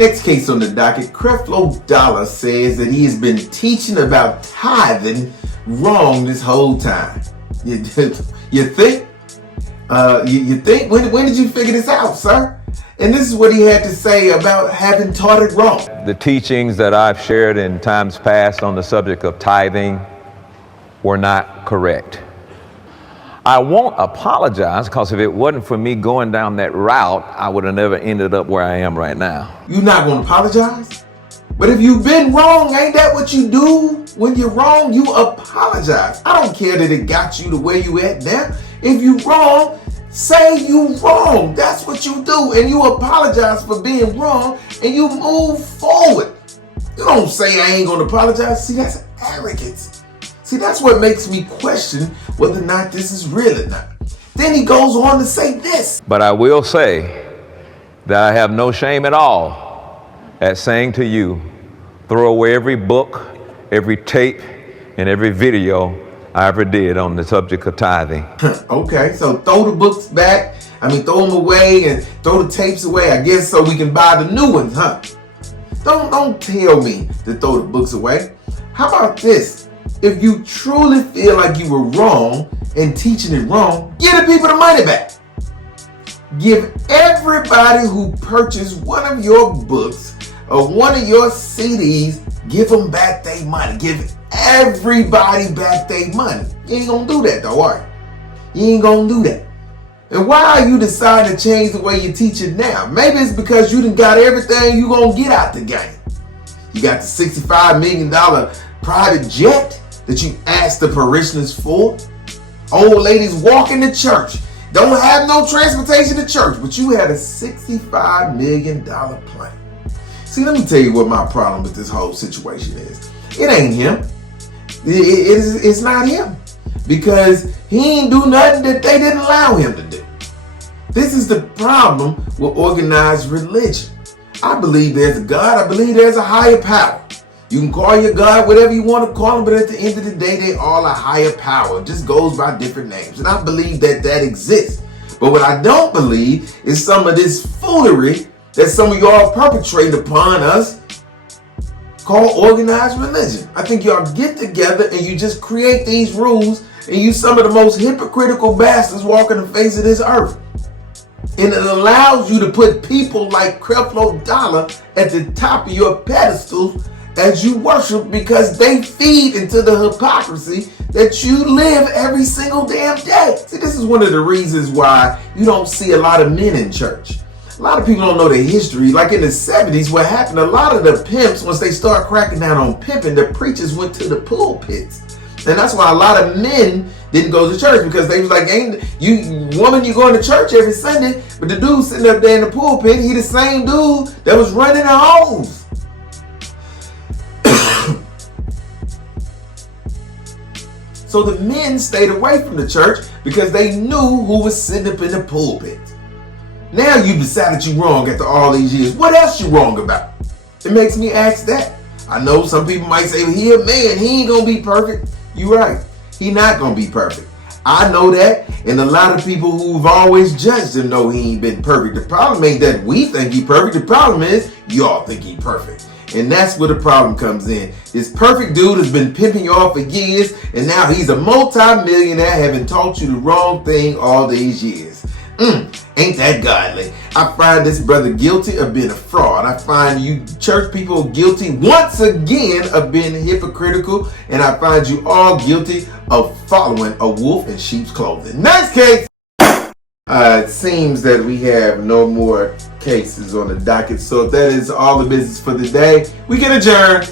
Next case on the docket, Creflo Dollar says that he has been teaching about tithing wrong this whole time. You think? You think? When did you figure this out, sir? And this is what he had to say about having taught it wrong. The teachings that I've shared in times past on the subject of tithing were not correct. I won't apologize, because if it wasn't for me going down that route, I would have never ended up where I am right now. You're not going to apologize? But if you've been wrong, ain't that what you do? When you're wrong, you apologize. I don't care that it got you to where you at now. If you wrong, say you wrong. That's what you do. And you apologize for being wrong and you move forward. You don't say I ain't going to apologize. See, that's arrogance. See, that's what makes me question whether or not this is real or not. Then he goes on to say this. But I will say that I have no shame at all at saying to you, throw away every book, every tape, and every video I ever did on the subject of tithing. Okay, so throw the books back. Throw them away and throw the tapes away, I guess, so we can buy the new ones, huh? Don't tell me to throw the books away. How about this? If you truly feel like you were wrong and teaching it wrong, give the people the money back. Give everybody who purchased one of your books or one of your CDs, give them back their money. Give everybody back their money. You ain't gonna do that though, are you? You ain't gonna do that. And why are you deciding to change the way you teach it now? Maybe it's because you done got everything you gonna get out the game. You got the $65 million private jet that you asked the parishioners for. Old ladies walking to church, don't have no transportation to church, but you had a $65 million plane. See, let me tell you what my problem with this whole situation is. It ain't him. It's not him. Because he ain't do nothing that they didn't allow him to do. This is the problem with organized religion. I believe there's a God. I believe there's a higher power. You can call your God whatever you want to call him, but at the end of the day, they all a higher power. It just goes by different names. And I believe that exists. But what I don't believe is some of this foolery that some of y'all perpetrate upon us called organized religion. I think y'all get together and you just create these rules, and you some of the most hypocritical bastards walking the face of this earth. And it allows you to put people like Creflo Dollar at the top of your pedestals as you worship, because they feed into the hypocrisy that you live every single damn day. See, this is one of the reasons why you don't see a lot of men in church. A lot of people don't know the history. Like in the 70s, what happened, a lot of the pimps, once they start cracking down on pimping, the preachers went to the pulpits. And that's why a lot of men didn't go to church, because they was like, ain't you woman, you going to church every Sunday, but the dude sitting up there in the pulpit, he the same dude that was running the homes. So the men stayed away from the church because they knew who was sitting up in the pulpit. Now you decided you wrong after all these years. What else you wrong about? It makes me ask that. I know some people might say, well, he a man, he ain't gonna be perfect. You right, he not gonna be perfect. I know that, and a lot of people who've always judged him know he ain't been perfect. The problem ain't that we think he perfect. The problem is y'all think he perfect. And that's where the problem comes in. This perfect dude has been pimping you off for years, and now he's a multi-millionaire having taught you the wrong thing all these years. Ain't that godly? I find this brother guilty of being a fraud. I find you church people guilty once again of being hypocritical, and I find you all guilty of following a wolf in sheep's clothing. Next case. It seems that we have no more cases on the docket. So if that is all the business for the day, we can adjourn.